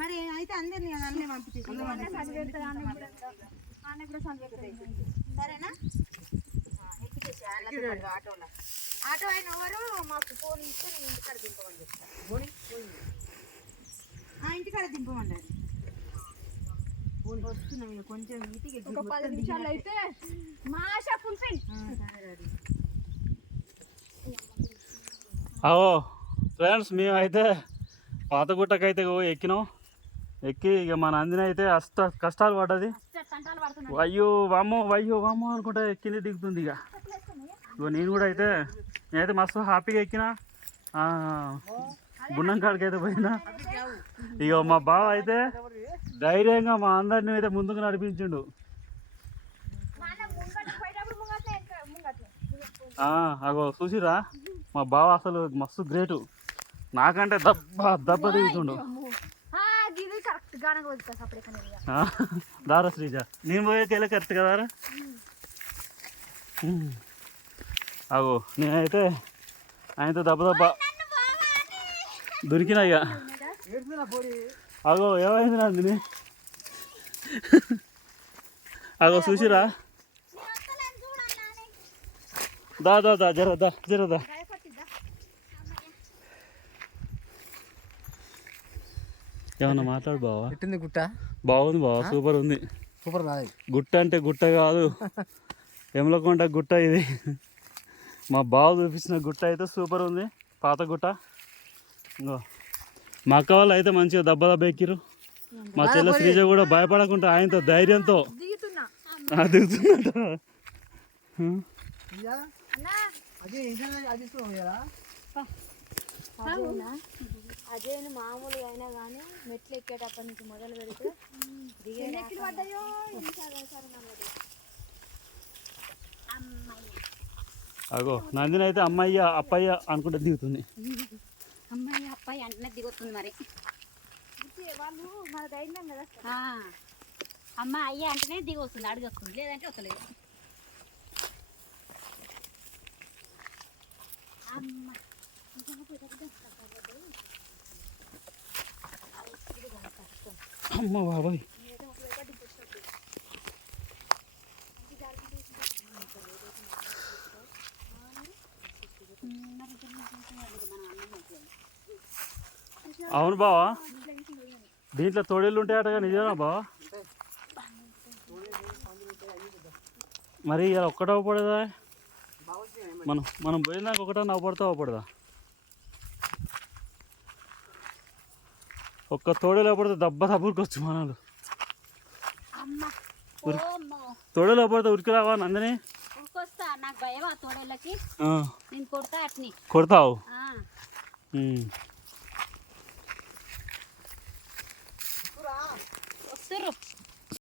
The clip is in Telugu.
అయితే అందరినీ అన్నీ పంపించేసి. సరేనా? ఆటో అయిన ఎవరు మాకు ఫోన్ ఇస్తే నేను ఇంటికాడ దింపమని చెప్తాను ఆ, ఇంటికాడ దింపమన్నారు వస్తున్నాం ఇక కొంచెం ఇంటికి ఒక పది నిమిషాలు అయితే మాషా ఫుల్ఫిల్ అవో ఫ్రెండ్స్ మేమైతే పాతగుట్టకైతే ఓ ఎక్కినాం. ఎక్కి ఇక మన అందిన అయితే అష్ట కష్టాలు పడ్డది. అయ్యో వామ్మో అయ్యో వామ్మో అనుకుంటా ఎక్కింది దిగుతుంది ఇక. ఇగో నేను కూడా అయితే నేనైతే మస్తు హ్యాపీగా ఎక్కిన. గుండం కాడికి అయితే పోయినా. ఇక మా బావ అయితే ధైర్యంగా మా అందరిని అయితే ముందుకు నడిపించిండు. అగో చూసిరా మా బావ అసలు మస్తు గ్రేటు. నాకంటే దబ్బ దెబ్బ దిగుతుండు దారా శ్రీజ. నేను పోయేకెళ్ళి కరెక్ట్ కదారా. అగో నేనైతే ఆయనతో దెబ్బ దెబ్బ దొరికినా ఇక అగో ఏమైంది నందిని? అగో చూసిరా? దా దా దా జర దా జర దా ఏమన్నా మాట్లాడు బావా. ఎట్టింది గుట్ట? బాగుంది బావా సూపర్ ఉంది. సూపర్ గుట్ట అంటే గుట్ట కాదు. ఎమలకొండ గుట్ట ఇది. మా బావ చూపించిన గుట్ట అయితే సూపర్ ఉంది. పాత గుట్ట. ఇంకో మా అక్క వాళ్ళు అయితే మంచిగా దెబ్బ దెబ్బ ఎక్కిరు మా చెల్లె శ్రీజ కూడా భయపడకుండా ఆయనతో ధైర్యంతో దిగుతున్నట్టు. అది అది అజయ్ మామూలుగా అయినా కానీ మెట్లు ఎక్కేటప్పటి నుంచి మొదలు పెడితే పడ్డాయో? అగో నందిని అయితే అమ్మయ్య అప్పయ్య అనుకుంటే దిగుతుంది. అమ్మాయి అబ్బాయి అంటనే దిగుతుంది మరి. వాళ్ళు మన ధైర్యం కదా ఆ. అమ్మ అయ్య అంటేనే దిగి వస్తుంది అడిగి వస్తుంది లేదంటే వస్తలేదు అమ్మ. అమ్మ బాబాయ్. అవును బావా. దీంట్లో తోడేళ్ళు ఉంటాయట నిజమా బావా? మరి ఇలా ఒక్కటే అవ్వకూడదా మనం మనం పోయిందాక ఒకటే నవ్వపడతా అవ్వకూడదా ఒక్క తోడేలు పడితే దెబ్బ దబ్బుకొచ్చు మనలు తోడేలు పడితే ఉరికి రావా నందని? కొడతావు?